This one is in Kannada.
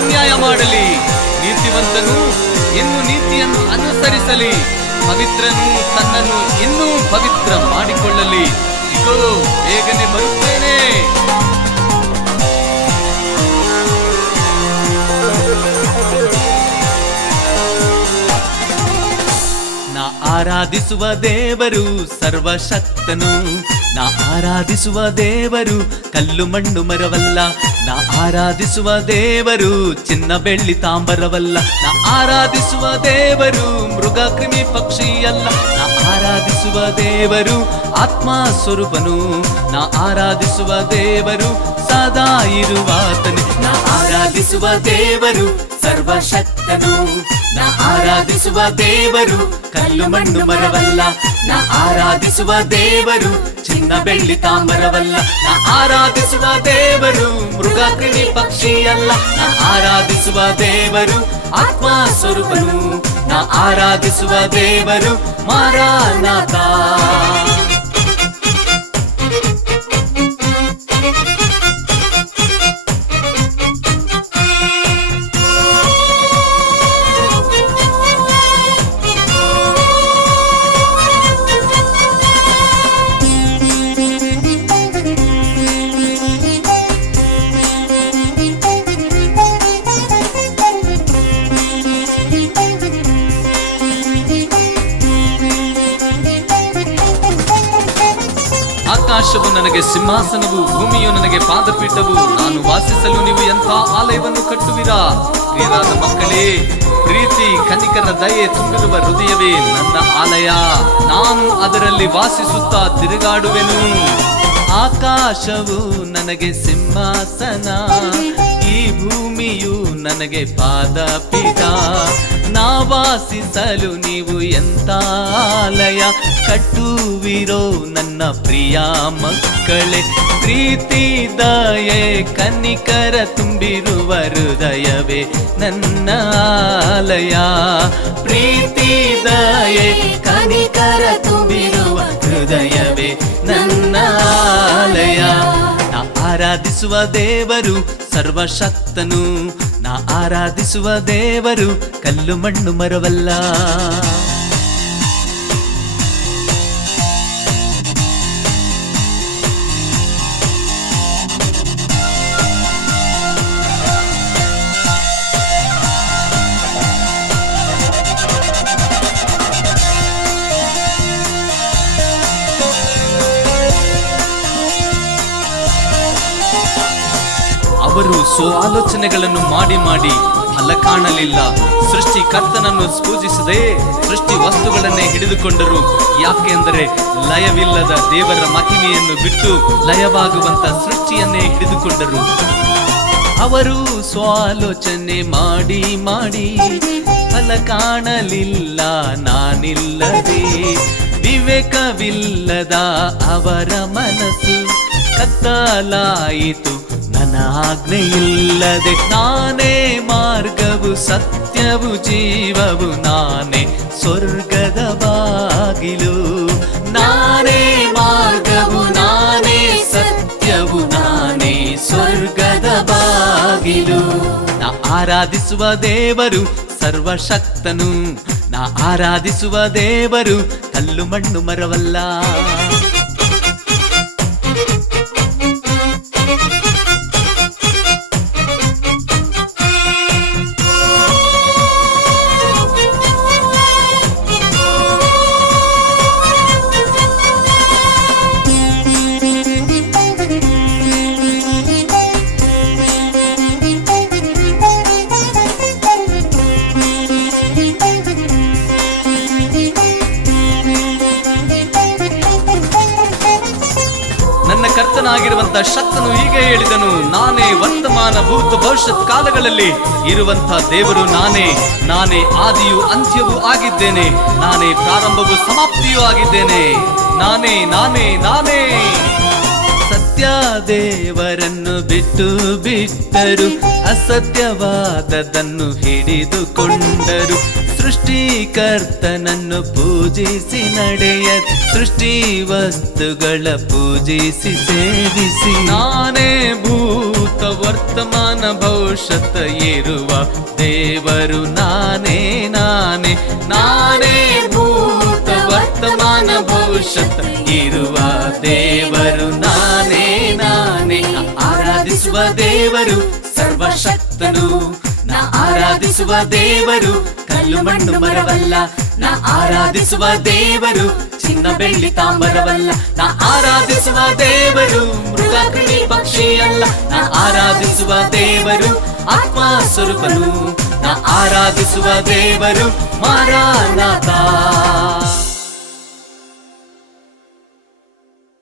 ಅನ್ಯಾಯ ಮಾಡಲಿ, ನೀತಿವಂತನು ಇನ್ನು ನೀತಿಯನ್ನು ಅನುಸರಿಸಲಿ, ಪವಿತ್ರನು ತನ್ನನ್ನು ಇನ್ನೂ ಪವಿತ್ರ ಮಾಡಿಕೊಳ್ಳಲಿ. ಇಗೋ ಬೇಗನೆ ಬರುತ್ತೇನೆ. ನಾ ಆರಾಧಿಸುವ ದೇವರು ಸರ್ವಶಕ್ತನು, ನಾ ಆರಾಧಿಸುವ ದೇವರು ಕಲ್ಲು ಮಣ್ಣು ಮರವಲ್ಲ, ನಾ ಆರಾಧಿಸುವ ದೇವರು ಚಿನ್ನ ಬೆಳ್ಳಿ ತಾಂಬರವಲ್ಲ, ನಾ ಆರಾಧಿಸುವ ದೇವರು ಮೃಗ ಕ್ರಿಮಿ ಪಕ್ಷಿಯಲ್ಲ, ನಾ ಆರಾಧಿಸುವ ದೇವರು ಆತ್ಮ ಸ್ವರೂಪನು, ನಾ ಆರಾಧಿಸುವ ದೇವರು ಸದಾ ಇರುವಾತನು, ನಾ ಆರಾಧಿಸುವ ದೇವರು ಸರ್ವಶಕ್ತನು, ನಾ ಆರಾಧಿಸುವ ದೇವರು ಕಲ್ಲು ಮಣ್ಣು ಮರವಲ್ಲ, ನಾ ಆರಾಧಿಸುವ ದೇವರು ಚಿನ್ನ ಬೆಳ್ಳಿ ತಾಂಬರವಲ್ಲ, ನಾ ಆರಾಧಿಸುವ ದೇವರು ಮೃಗ ಕ್ರಿಮಿ ಪಕ್ಷಿಯಲ್ಲ, ನಾ ಆರಾಧಿಸುವ ದೇವರು ಆತ್ಮ ಸ್ವರೂಪನು, ನಾ ಆರಾಧಿಸುವ ದೇವರು ಮಾರಾನಾಥ. ಆಕಾಶವು ನನಗೆ ಸಿಂಹಾಸನವು, ಭೂಮಿಯು ನನಗೆ ಪಾದಪೀಠವು, ನಾನು ವಾಸಿಸಲು ನೀವು ಎಂಥ ಆಲಯವನ್ನು ಕಟ್ಟುವಿರಾ? ಪ್ರಿಯರಾದ ಮಕ್ಕಳೇ, ಪ್ರೀತಿ ಕನಿಕರ ದಯೆ ತುಂಬಿರುವ ಹೃದಯವೇ ನನ್ನ ಆಲಯ, ನಾನು ಅದರಲ್ಲಿ ವಾಸಿಸುತ್ತಾ ತಿರುಗಾಡುವೆನು. ಆಕಾಶವು ನನಗೆ ಸಿಂಹಾಸನ, ಈ ಭೂಮಿಯು ನನಗೆ ಪಾದಪೀಠ, ನಾ ವಾಸಿಸಲು ನೀವು ಎಂಥ ಆಲಯ ಕಟ್ಟುವಿರೋ ನನ್ನ ಪ್ರಿಯ ಮಕ್ಕಳೇ. ಪ್ರೀತಿ ದಯೆ ಕನಿಕರ ತುಂಬಿರುವ ಹೃದಯವೇ ನನ್ನ ಆಲಯ, ಪ್ರೀತಿ ದಯೆ ಕನಿಕರ ತುಂಬಿರುವ ಹೃದಯವೇ ನನ್ನ ಆಲಯ. ನಾ ಆರಾಧಿಸುವ ದೇವರು ಸರ್ವಶಕ್ತನು, ನಾ ಆರಾಧಿಸುವ ದೇವರು ಕಲ್ಲು ಮಣ್ಣು ಮರವಲ್ಲ. ಅವರು ಆಲೋಚನೆಗಳನ್ನು ಮಾಡಿ ಮಾಡಿ ಫಲ ಕಾಣಲಿಲ್ಲ, ಸೃಷ್ಟಿಕರ್ತನನ್ನು ಪೂಜಿಸದೆ ಸೃಷ್ಟಿ ವಸ್ತುಗಳನ್ನೇ ಹಿಡಿದುಕೊಂಡರು. ಯಾಕೆ ಅಂದರೆ ಲಯವಿಲ್ಲದ ದೇವರ ಮಹಿಮೆಯನ್ನು ಬಿಟ್ಟು ಲಯವಾಗುವಂತ ಸೃಷ್ಟಿಯನ್ನೇ ಹಿಡಿದುಕೊಂಡರು. ಅವರು ಸ್ವಾಲೋಚನೆ ಮಾಡಿ ಮಾಡಿ ಫಲ ಕಾಣಲಿಲ್ಲ, ನಾನಿಲ್ಲದೆ ವಿವೇಕವಿಲ್ಲದ ಅವರ ಮನಸ್ಸು ಕತ್ತಲಾಯಿತು, ನನ್ನ ಆಜ್ಞೆಯಿಲ್ಲದೆ. ನಾನೇ ಮಾರ್ಗವು ಸತ್ಯವು ಜೀವವು, ನಾನೇ ಸ್ವರ್ಗದ ಬಾಗಿಲು, ನಾನೇ ಮಾರ್ಗವು ನಾನೇ ಸತ್ಯವು, ನಾನೇ ಸ್ವರ್ಗದ ಬಾಗಿಲು. ನಾ ಆರಾಧಿಸುವ ದೇವರು ಸರ್ವಶಕ್ತನು, ನಾ ಆರಾಧಿಸುವ ದೇವರು ಕಲ್ಲು ಮಣ್ಣು ಮರವಲ್ಲ. ಕರ್ತನಾಗಿರುವಂತ ಶಕ್ತನು ಹೀಗೆ ಹೇಳಿದನು, ನಾನೇ ವರ್ತಮಾನ ಭೂತ ಭವಿಷ್ಯತ್ ಕಾಲಗಳಲ್ಲಿ ಇರುವಂತ ದೇವರು ನಾನೇ, ನಾನೇ ಆದಿಯು ಅಂತ್ಯವೂ ಆಗಿದ್ದೇನೆ, ನಾನೇ ಪ್ರಾರಂಭವೂ ಸಮಾಪ್ತಿಯೂ ಆಗಿದ್ದೇನೆ, ನಾನೇ ನಾನೇ ನಾನೇ. ಸತ್ಯ ದೇವರನ್ನು ಬಿಟ್ಟು ಬಿಟ್ಟರು ಅಸತ್ಯವಾದದನ್ನು ಹಿಡಿದುಕೊಂಡರು ಸೃಷ್ಟಿಕರ್ತನನ್ನು ಪೂಜಿಸಿ ನಡೆಯ ಸೃಷ್ಟಿ ವಸ್ತುಗಳ ಪೂಜಿಸಿ ಸೇವಿಸಿ ನಾನೇ ಭೂತ ವರ್ತಮಾನ ಭವಿಷ್ಯತ ಇರುವ ದೇವರು ನಾನೇ ನಾನೇ ನಾನೇ ಭೂತ ವರ್ತಮಾನ ಭವಿಷ್ಯತ ಇರುವ ದೇವರು ನಾನೇ ನಾನೇ ಆರಾಧಿಸುವ ದೇವರು ಸರ್ವಶಕ್ತನು ನಾ ಆರಾಧಿಸುವ ದೇವರು ಕಲ್ಲು ಮಣ್ಣು ಮರವಲ್ಲ ನಾ ಆರಾಧಿಸುವ ದೇವರು ಚಿನ್ನ ಬೆಳ್ಳಿ ತಾಮ್ರವಲ್ಲ ನಾ ಆರಾಧಿಸುವ ದೇವರು ಮೃಗ ಪ್ರಾಣಿ ಪಕ್ಷಿ ಅಲ್ಲ ನಾ ಆರಾಧಿಸುವ ದೇವರು ಆತ್ಮ ಸ್ವರೂಪನು ನಾ ಆರಾಧಿಸುವ ದೇವರು ಮಾರಾನಾಥ